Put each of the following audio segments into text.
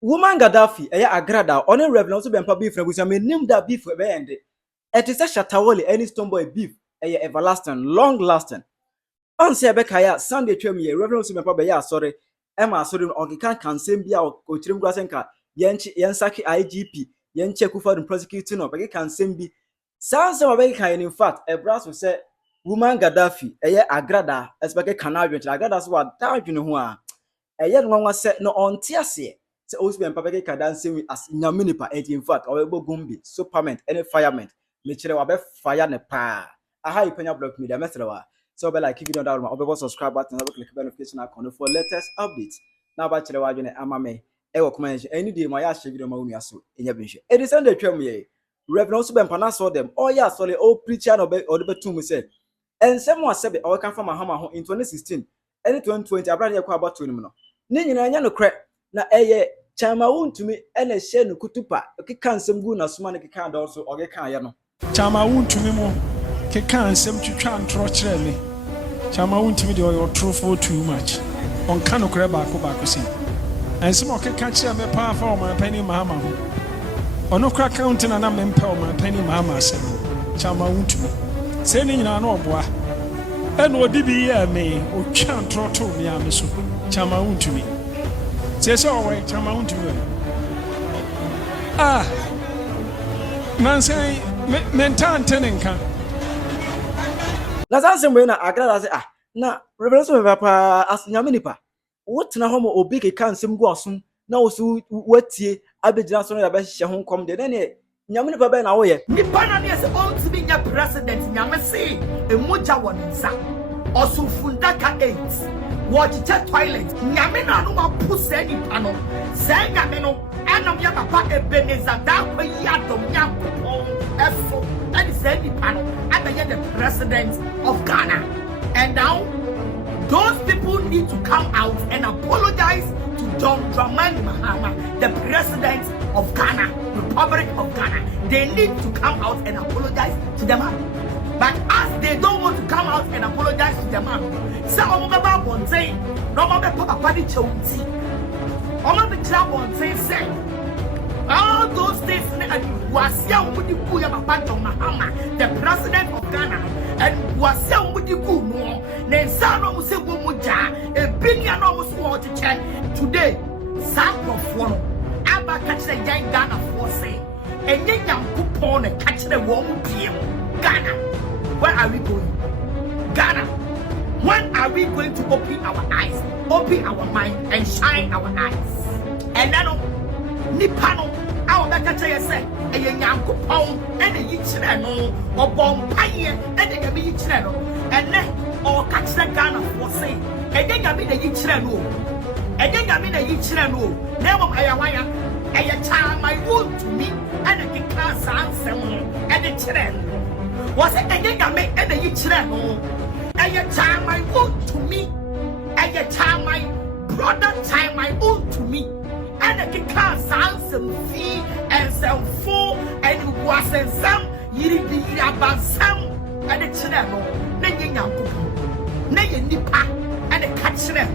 woman Gaddafi Agradaa on Reverend Owusu Bempah beef na me nim that beef we end it is a shatawole any stone boy beef everlasting long lasting on say bekaya Sunday twam ye Reverend Owusu Bempah be ya sorry Emma sorry on kan same bia o chirim gwa senka yensaki IGP yenche kufa the prosecuting no be kan same bi sanse wa be kan in fact e braso say woman Gaddafi Agradaa expect kanal Agradaa so wa dadwene ho a no nwa se no onte ase se Owusu Bempah be ka dance as nyaminipa in fact or ebo gumbi superment any fireman me kire wa be fire ne pa aha Penyah block media mesrewa so be like video down ma obo subscribe button and click the notification icon for latest updates na ba kire wa dwene amame wo comment any day ma ya share video ma wonu so enya benhwe it is Sunday twam ye Reverend Owusu Bempah na saw them oh yeah sorry oh preacher no be or the betum say ensem wa sebe o kan fa Mahama ho in 2016 any 2020 abrade yakwa about no no ni nyina anya no kre na chama wuntumi ene hye no kutupa keka nsem gu na soma ne keka da so ogeka ye no chama wuntumi mo keka nsem twitwa ntro kire me chama wuntumi de o true for too much on kan okre baako si ensem okeka kire me pa fa o man Penyah Mahama ho ono kra count na me mpa o man Penyah Mahama asem chama wuntumi se ni nyina no oboa ene odi bi ye me o twa ntro to me ame so chama wuntumi se so we chama wuntumi nansai mentan tenenka na sanse mwe na Agradaa say na Reverend Owusu Bempah as nyaminipa wotena ho mo obi keka nsem gu asom na wosu watie abegina so no ya be hye ho kom de ne nyaminipa be na wo ye nipa na ne se on to be president nyamese emoja wonsa osufundaka 8 watch toilet nyame na no mapusa nipa no say nyame no enam ya papa Ebeneza da kwa yadom yakopon efo and say nipa no abaye the president of Ghana. And now those people need to come out and apologize to John Mahama, the president of Ghana, Republic of Ghana. They need to come out and apologize to the man. But as they don't want to come out and apologize to the man, say Omaba Bonte, no Mama Papa di Chouti. Omaba Bonte say all those things Wasia Mudi Kuya Papa John Mahama, the president of Ghana, and Wasia Mudi Kuno, Nensano Musebu Muja, a billion almost water check today. Sam of one, Abba catch the young Ghana for say, and then young coupon and catch the warm PM. Ghana, where are we going? Ghana, when are we going to open our eyes, open our mind, and shine our eyes? And then, Nipano, our better say, a young coupon, and a yichino, or bomb pie, and a be yichino, and then, or catch the Ghana for say, and then I mean a yichino, and then I mean a yichino, never my wire, and a child my wound to me, and a class answer, and a children. Was it again I make any yichino, and a child my wound to me, and a child my brother child my own to me. And a class answer fee and some four and wasn't some yiri about some and a channel, nagging young people, nagging nipa and a catch them.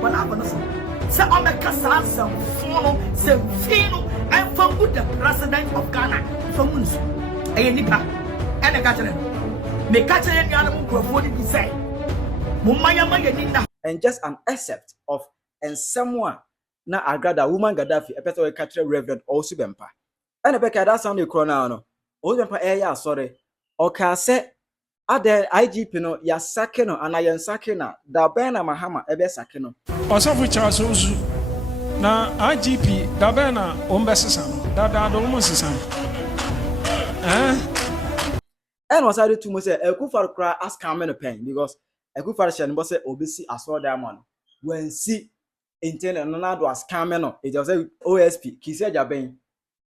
Well, I'm gonna say, on the Cassan, some follow, some fino, and for good the president of Ghana, for Munsu, a nipa and a catcher. May catch any animal for 40%. Mumaya Mayanina. And just an excerpt of and someone na Agradaa woman Gaddafi a person we catch Reverend Owusu Bempah and be ka that sound e kro na no Owusu Bempah ya sorry o ka say ade IGP no ya sake no ana yen sake na da ben na Mahama e be sake no osofu Charles Owusu na IGP da ben na o mbesesa no da do mo sesa and was I to mo say Ekufar kra ask am no pen because Ekufar shan bo say obesi asoro diamond when see internal no do as cameno it was a OSP Kisia Jaben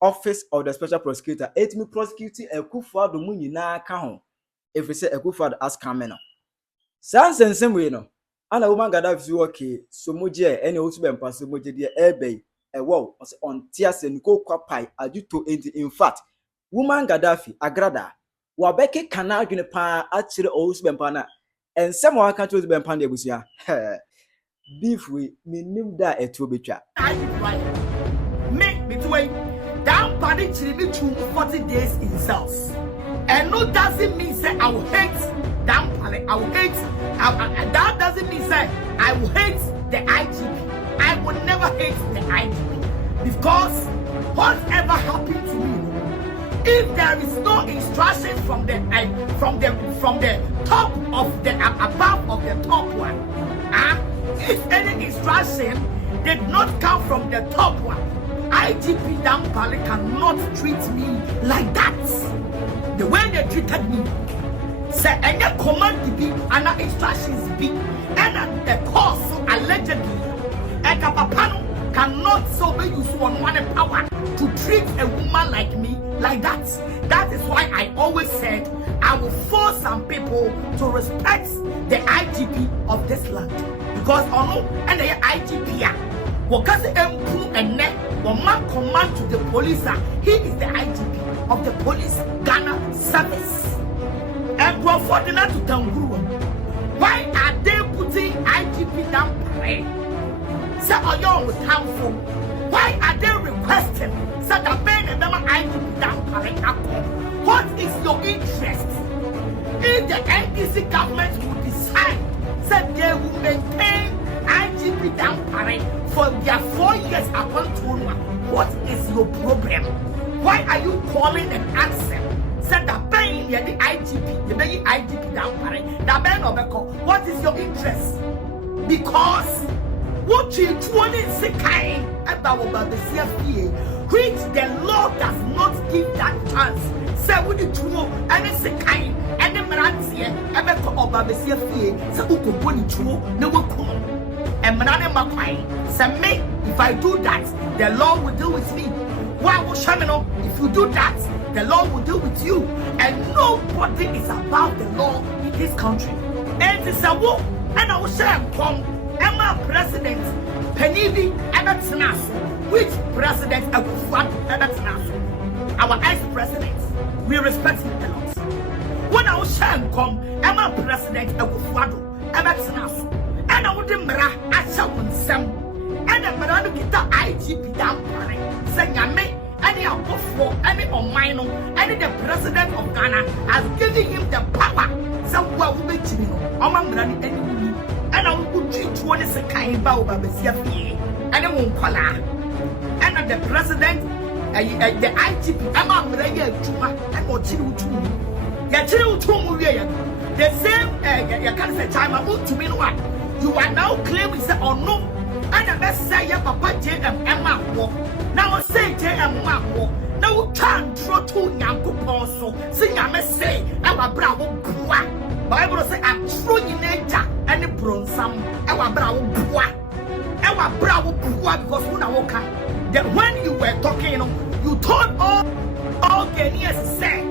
office of the special prosecutor it me prosecuting Ekufar do mu nyina ka ho if we say Ekufar as cameno sansen same way no ana woman Gaddafi okay so moje any Owusu Bempah so moje de ebe wo on tiase nko kwapai ajuto in fact woman Gaddafi Agradaa wa beke kana adwene pa a kire Owusu Bempah na ensem wa ka Owusu Bempah na ebusia beef we minim da eto betwa Awurade kyiri me to 40 days in cells. And no doesn't mean say I will hate Dampale. I will hate. That doesn't mean say I will hate the IGP. I will never hate the IGP because whatever happened to me, if there is no instruction from the top of the above of the top one, if any instruction did not come from the top one, IGP Dampale cannot treat me like that. The way they treated me, say any command to be and instructions be, and the cause allegedly, and Kapapano cannot so be used one power to treat a woman like me like that. That is why I always said I will force some people to respect the IGP of this land because and the IGP because and one man command to the police, he is the IGP of the police Ghana service. And go for the to Tanguru. Why are they putting IGP down? Say Oyo with harmful. Why are they requesting say the men and them IGP down? What is your interest? If the NDC government will decide that they will maintain IGP down for their 4 years upon Tuma, what is your problem? Why are you calling and answering? Said that pain the IGP, the baby IGP down that man of what is your interest? Because what you 26 kind about the CFPA, which the law does not give that chance. Say with the true and it's a kind and the Marantia about the CFPA, so who could put it true, no one come. And Manana Makai, say me, if I do that, the law will deal with me. Why would Shamino, if you do that, the law will deal with you. And nobody is above the law in this country. And it's a war, and I will share come. Emma President Penyah Ebertnas, which President Ebertnas, our ex-president, we respect him a lot. When I will share come, Emma President Ebertnas, and I would mera asha wonsam and the mera no kita IGP down pare senya me any abofo any omino any the president of Ghana has given him the power so wa wo betimi no oma mera ni any wuni and I would treat you on the kind ba oba besia fie and won kwala and the president the IGP ama mera ya adwuma and o chiri utu ya chiri utu mu wie ya the same you can say time about to me no one. You are now claiming say or no, and the best say your papa JM Emma. Now say JM Emma. Now can't throw two yanko ponso. Sing I must say, our bravo bua. Bible say I'm throwing nature and the bronsam. Our bravo bua. Our bravo bua because when I walk that when you were talking, you told all Ghanaians say,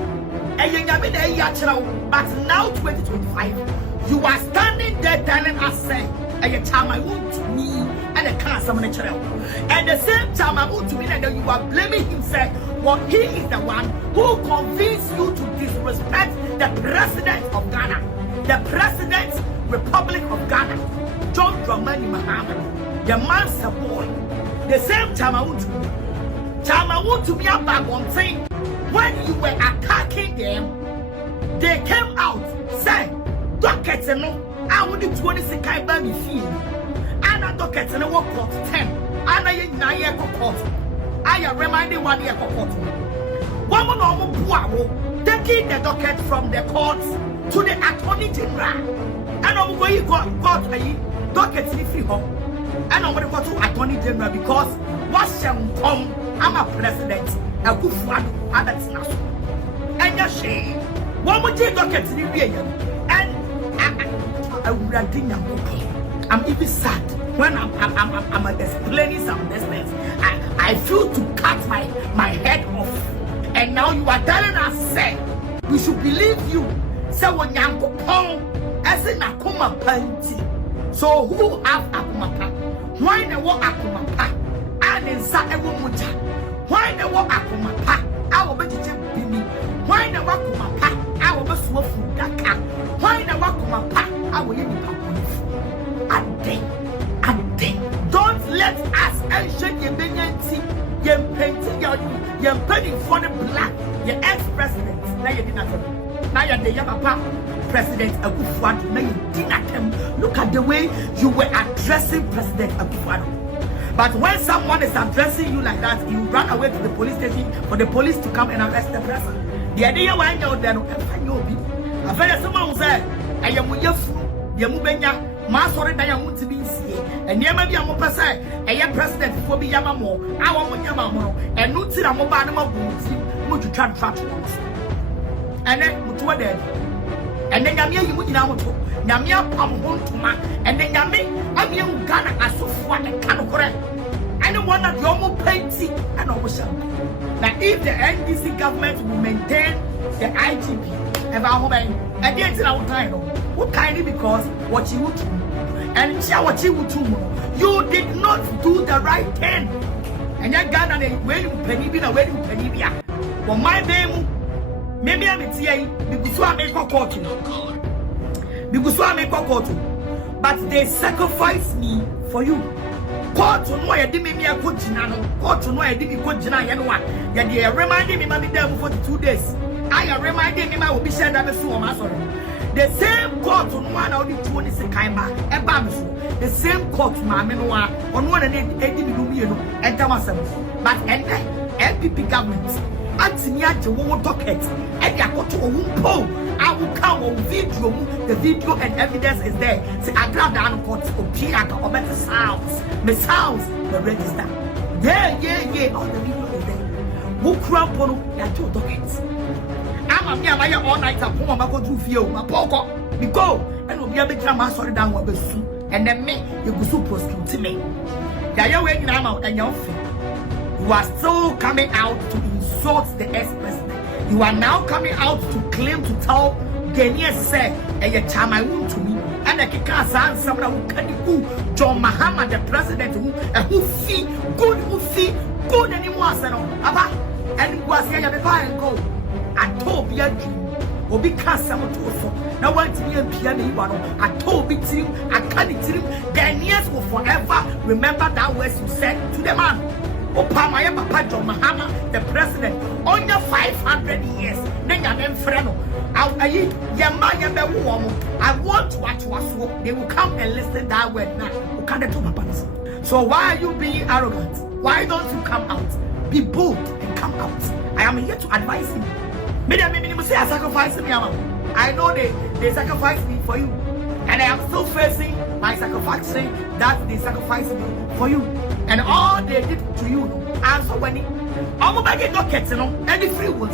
but now 2025. You are standing there telling us, say, a time I want to me and a car someone child. And the same time I want to me that you are blaming himself. Well, he is the one who convinced you to disrespect the president of Ghana, the president Republic of Ghana, John Mahama, the man's a boy. The same time I want to be about one thing. When you were attacking them, they came out saying, docket no, I would do 26 kind by me feel. And a docket and a walk court 10. And I 9 year court. I am reminding 1 year court. One more normal buawo, taking the docket from the courts to the attorney general. And I'm going to got a docket if you home. And I'm going to go to attorney general because what shall come? I'm a president. A good one, and that's not. And your shame. One more docket in the and I'm even sad when I'm explaining some business. I feel to cut my head off. And now you are telling us, say, we should believe you. Say when Yanko Pong as in Akuma Panti. So who have Akuma Pa? Why the walk Akuma Pa? And in Saewu Muta. Why the walk Akuma Pa? I will bet you Bini. Why the walk Akuma Pa? I will bet you Daka. Why the Wakuma Pa? I will even don't let us ancient Yemenian tea, Yem painting your You're paying for the black, your ex-president. Now you did not. Now you're the Papa President Akufo-Addo. Now you did not. Look at the way you were addressing President Akufo-Addo. But when someone is addressing you like that, you run away to the police station for the police to come and arrest the person. The idea why you're there, no, I've heard someone say, I am with your food, Yamubenya, Master Diamond to be see, and Yamabi Amopasa, a young president for be Yamamo, I want Yamamo, and Nutsira Mobanama Booty, Mutu Transfat. And then Mutua dead. And then Yamia Yamutinamoto, Yamia Pam Hontuma, and then Yami, I'm young Ghana as so far and can't correct. Anyone that Yomo Painty and Ocean. Now, if the NDC government will maintain the IGP, about and the end of time, what kind of because what you would do, and what you would do, you did not do the right thing. And you're Ghana, when penny be a wedding penny be. For my name, maybe I'm a TA, because I make a court, because I make a court, but they sacrifice me for you. Court to know I did me a good Jinano, court to know I did me good Jina, and one. Yet they reminded me, Mammy, them for 2 days. I am reminding him I will be shared that the same court on one of the 20 Kaima and Bamisu, the same court, Mamma, on one and 80 million and Tamasam, but NPP government. Antinia to one docket, and you got to a womb. I will come on video, the video and evidence is there. Say, Agradaa court, Piaka, or better sounds, Miss House, the register. Yeah, all the video is there. Who crump on your 2 dockets? I'm a all night at home. I go to feel my poker. We go and we'll be able to master down what soon. And then me, you go so prosecute me. You're waiting now and you're free. You are still coming out to insult the ex-president. You are now coming out to claim to tell Ghanaians say, and your time I want to me. And I can't say someone who can do John Mahama, the president, who feel good anymore. And was here and go. I told you a dream. Or because someone to us. Now, want to be a piano. I told big team, I can't team. Ghanaians will forever remember that words you said to the man. Opama, Papa John Mahama, the president, on your 500 years. Then I'm friend. I want to watch us. They will come and listen that word now. So why are you being arrogant? Why don't you come out? Be bold and come out. I am here to advise you. I sacrifice me. I know they sacrifice me for you. And I am still facing my sacrificing that they sacrifice me for you. And all they did to you, answer when it. I'm going to get any free will,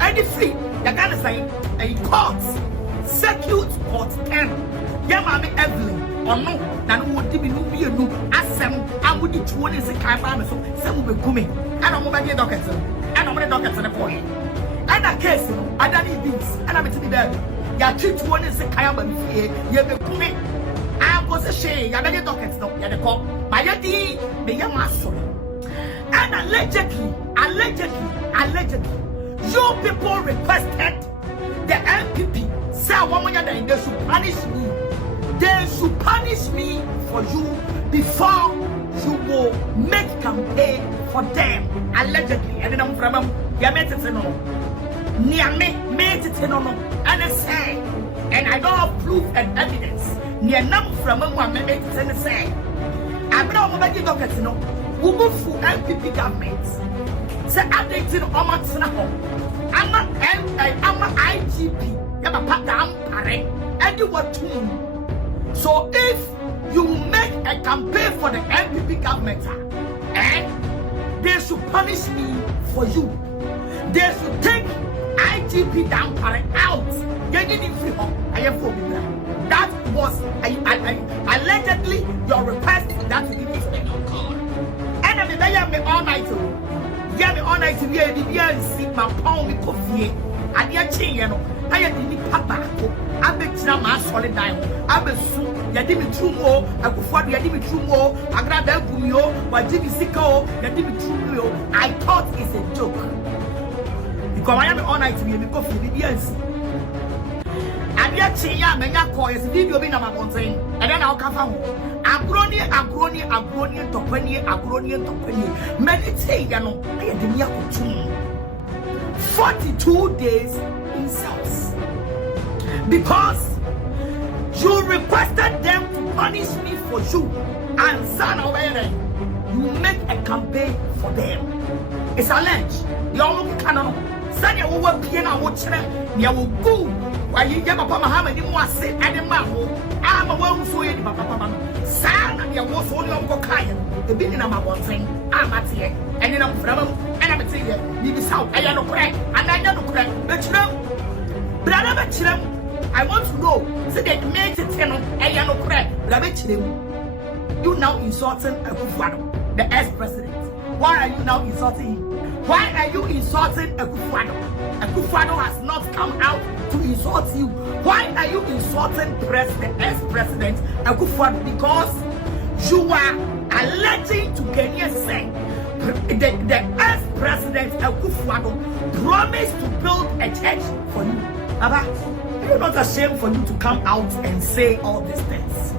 any free. You're going to say, a court, circuit court 10. Yamami Evelyn, or no, that would be no, as some, I would do 20 seconds, so some will be coming. And I'm going to get doctors, and I'm going to doctors in the point. And a case, I don't need this, and I'm to be there. You treat 20 seconds, you're coming. I was a shame, you're going to doctors, no, you're the cop. My lady, the young master. And allegedly, you people requested the MPP, say, they should punish me. They should punish me for you before you will make campaign for them. Allegedly. And then I'm from them. You made it no. Made it no. And I say, and I don't have proof and evidence. Near number from them one made it and say, I'm not going to get it no. We go for MPP government. Say, I'm dating Oman Snapper. I'm an IGP. I'm a pattern parent. And you were too. So if you make a campaign for the MPP government, and they should punish me for you, they should take IGP down out. They didn't free up. I am for you. That was allegedly your request that you give to them. And I'm me all night. Yeah, me all night. We are see my pound with coffee. And you're changing, you know. I didn't papa. I bet you my solid dime. I bet you did me true more. I could afford you did me true more. Agradaa Bumio, what did you see? You did me true. I thought it's a joke. Because I am all night to be a coffee. And yet, I'm a video being a mountain. And then I'll come home. I'm topani. Meditate, you know, I had the near 42 days in cells. Because you requested them to punish me for you, and son of Aaron, you make a campaign for them. It's alleged. You all cannot. Send your over piano, watch them. You will go. Why you get Papa Mahama, you want to say, and the man, I'm a well so in Papa. Son, you was only on Kokaya. The beginning of my one thing, I'm at here, and then I'm from and I'm at here. You south, I am no crack, and I am no crack. But you know, brother, but you know, I want to know, so they make it, you know, I am no crack. But you now insulting Akufo-Addo, the ex-president. Why are you now insulting him? Why are you insulting Akufo-Addo? Akufo-Addo has not come out to insult you. Why are you insulting the ex-president Akufo-Addo? Because you are alleging to Kenya saying the ex-president Akufo-Addo promised to build a church for you. Baba, it's not a shame for you to come out and say all these things.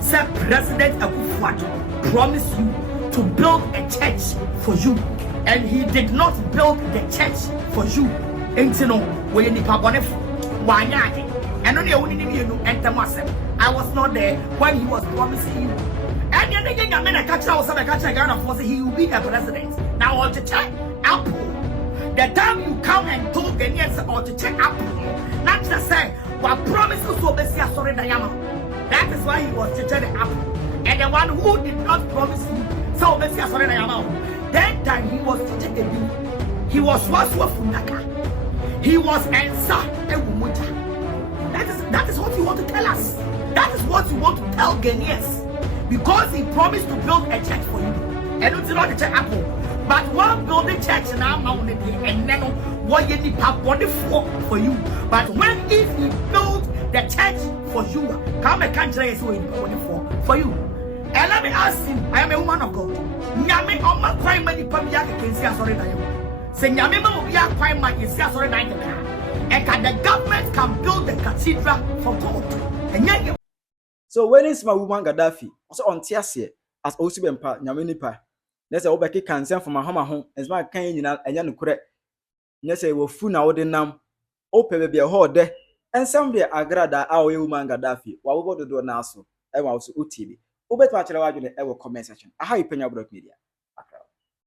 Sir, President Akufo-Addo promised you to build a church for you, and he did not build the church for you. And you know, when you I was not there when he was promising you. And then again, I mean, I catch he will be a president. Now, on the check Apple, the time you come and told Ghanaians about the check Apple, not just say, what promises to be sorry, Diana. That is why he was teaching the apple. And the one who did not promise you, so that time he was teaching the bill. He was Waswa Funaka. He was Ensa Ewumuja. That is what you want to tell us. That is what you want to tell Ghanaians. Because he promised to build a church for you. And it's not the church apple. But one build a church now, and then what you need for you. But when if he built the church for you, come a country is for you. And let me ask you, I am a woman of God. Nyame on my crime many Pamia can see us already. Say Nyame will be a crime man is already. And can the government can build the cathedral for God. And yet so when is my woman Gaddafi? Also on Tiasie as Owusu Bempah Nyame nipa. Let's say obeki cancel from Mahama home. As my can you know and yanukure. Let's say we fu na odinam. Ope be a hole there. And somebody Agradaa our woman Gaddafi. What we go to do now so? I want to UTV. Ubet watch the comment section. I have Penyah Media.